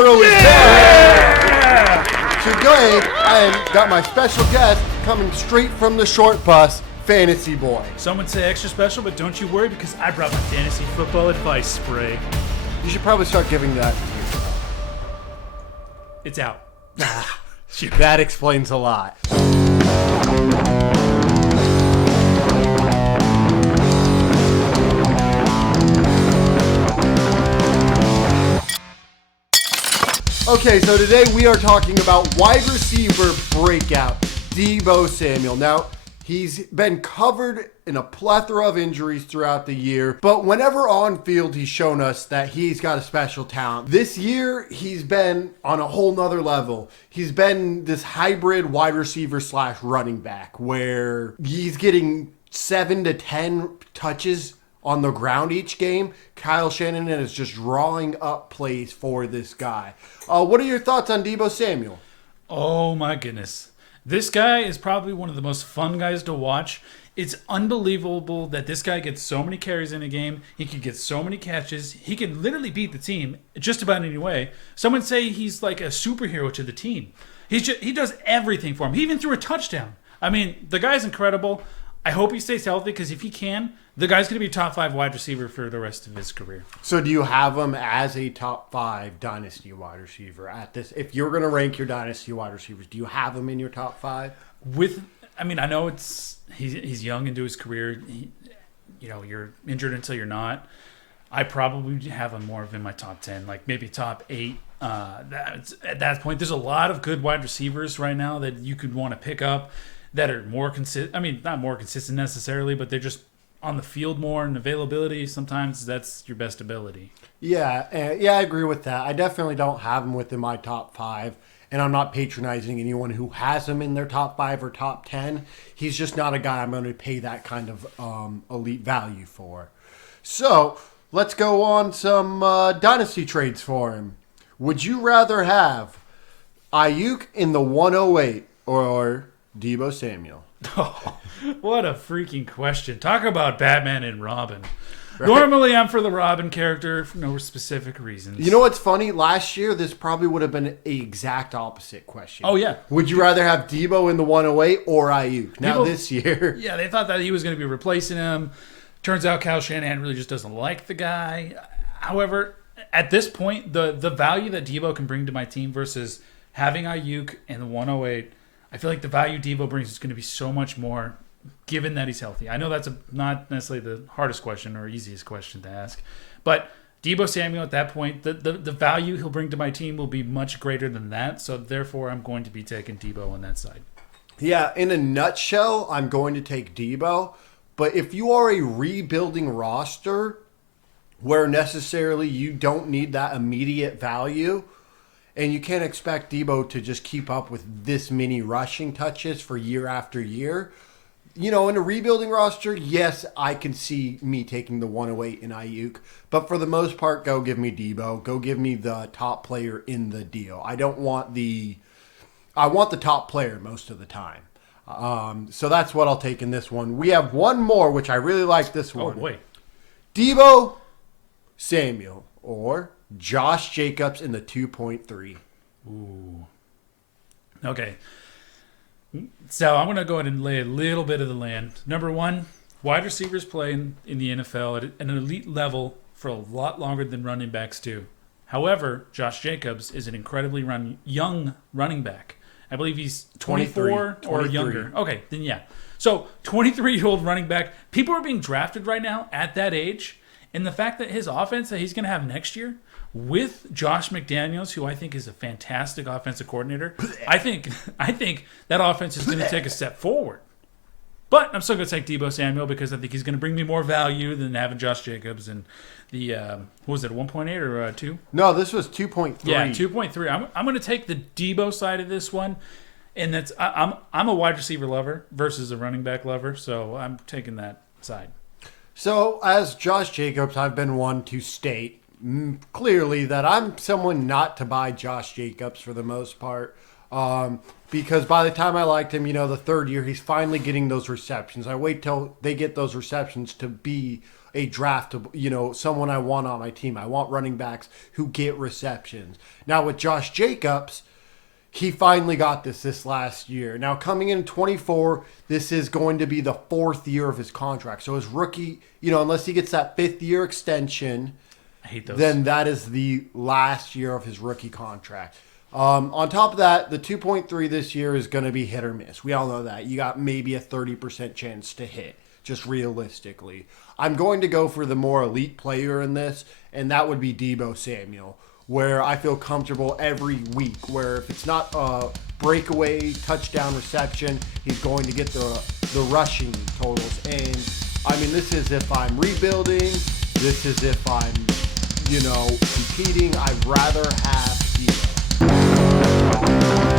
tomorrow is there. Today, I got my special guest coming straight from the short bus, Fantasy Boy. Some would say extra special, but don't you worry because I brought my fantasy football advice spray. You should probably start giving that. It's out. That explains a lot. Okay, so today we are talking about wide receiver breakout, Deebo Samuel. Now, he's been covered in a plethora of injuries throughout the year, but whenever on field, he's shown us that he's got a special talent. This year, he's been on a whole nother level. He's been this hybrid wide receiver / running back where he's getting 7 to 10 touches on the ground each game. Kyle Shanahan is just drawing up plays for this guy. What are your thoughts on Deebo Samuel? Oh my goodness. This guy is probably one of the most fun guys to watch. It's unbelievable that this guy gets so many carries in a game. He can get so many catches. He can literally beat the team just about any way. Some would say he's like a superhero to the team. He does everything for him. He even threw a touchdown. I mean, the guy's incredible. I hope he stays healthy because if he can, the guy's going to be a top 5 wide receiver for the rest of his career. So do you have him as a top 5 dynasty wide receiver at this? If you're going to rank your dynasty wide receivers, do you have him in your top 5? I know he's young into his career. You're injured until you're not. I probably have him more of in my top 10, like maybe top 8. At that point, there's a lot of good wide receivers right now that you could want to pick up that are more consistent. I mean, not more consistent necessarily, but they're just on the field more and availability. Sometimes that's your best ability. Yeah, I agree with that. I definitely don't have him within my top 5, and I'm not patronizing anyone who has him in their top 5 or top 10. He's just not a guy I'm going to pay that kind of elite value for. So let's go on some dynasty trades for him. Would you rather have Ayuk in the 108 or Deebo Samuel? Oh, what a freaking question. Talk about Batman and Robin. Right? Normally, I'm for the Robin character for no specific reasons. You know what's funny? Last year, this probably would have been an exact opposite question. Oh, yeah. Would you rather have Deebo in the 108 or Ayuk? Now, this year... Yeah, they thought that he was going to be replacing him. Turns out Kyle Shanahan really just doesn't like the guy. However, at this point, the value that Deebo can bring to my team versus having Ayuk in the 108... I feel like the value Deebo brings is going to be so much more given that he's healthy. I know that's not necessarily the hardest question or easiest question to ask, but Deebo Samuel at that point, the value he'll bring to my team will be much greater than that. So therefore, I'm going to be taking Deebo on that side. Yeah, in a nutshell, I'm going to take Deebo. But if you are a rebuilding roster where necessarily you don't need that immediate value, and you can't expect Deebo to just keep up with this many rushing touches for year after year. In a rebuilding roster, yes, I can see me taking the 108 in Ayuk. But for the most part, go give me Deebo. Go give me the top player in the deal. I want the top player most of the time. So that's what I'll take in this one. We have one more, which I really like this one. Oh, boy. Deebo Samuel or Josh Jacobs in the 2.3. Ooh. Okay. So I'm going to go ahead and lay a little bit of the land. Number 1, wide receivers play in the NFL at an elite level for a lot longer than running backs do. However, Josh Jacobs is an incredibly young running back. I believe he's 24 or younger. Okay, then yeah. So 23-year-old running back. People are being drafted right now at that age. And the fact that his offense that he's going to have next year with Josh McDaniels, who I think is a fantastic offensive coordinator, I think that offense is going to take a step forward. But I'm still going to take Deebo Samuel because I think he's going to bring me more value than having Josh Jacobs and the what was it, 1.8 or 2? No, this was 2.3. Yeah, 2.3. I'm going to take the Deebo side of this one, and that's I'm a wide receiver lover versus a running back lover, so I'm taking that side. So as Josh Jacobs, I've been one to state clearly that I'm someone not to buy Josh Jacobs for the most part. Because by the time I liked him, the third year, he's finally getting those receptions. I wait till they get those receptions to be a draftable, someone I want on my team. I want running backs who get receptions. Now with Josh Jacobs, he finally got this last year. Now coming in 24, this is going to be the 4th year of his contract. So his rookie, unless he gets that 5th year extension, I hate those. then that is the last year of his rookie contract. On top of that, the 2.3 this year is going to be hit or miss. We all know that. You got maybe a 30% chance to hit, just realistically. I'm going to go for the more elite player in this, and that would be Deebo Samuel, where I feel comfortable every week, where if it's not a breakaway touchdown reception, he's going to get the rushing totals. And, this is if I'm rebuilding. This is if I'm, competing. I'd rather have Deebo.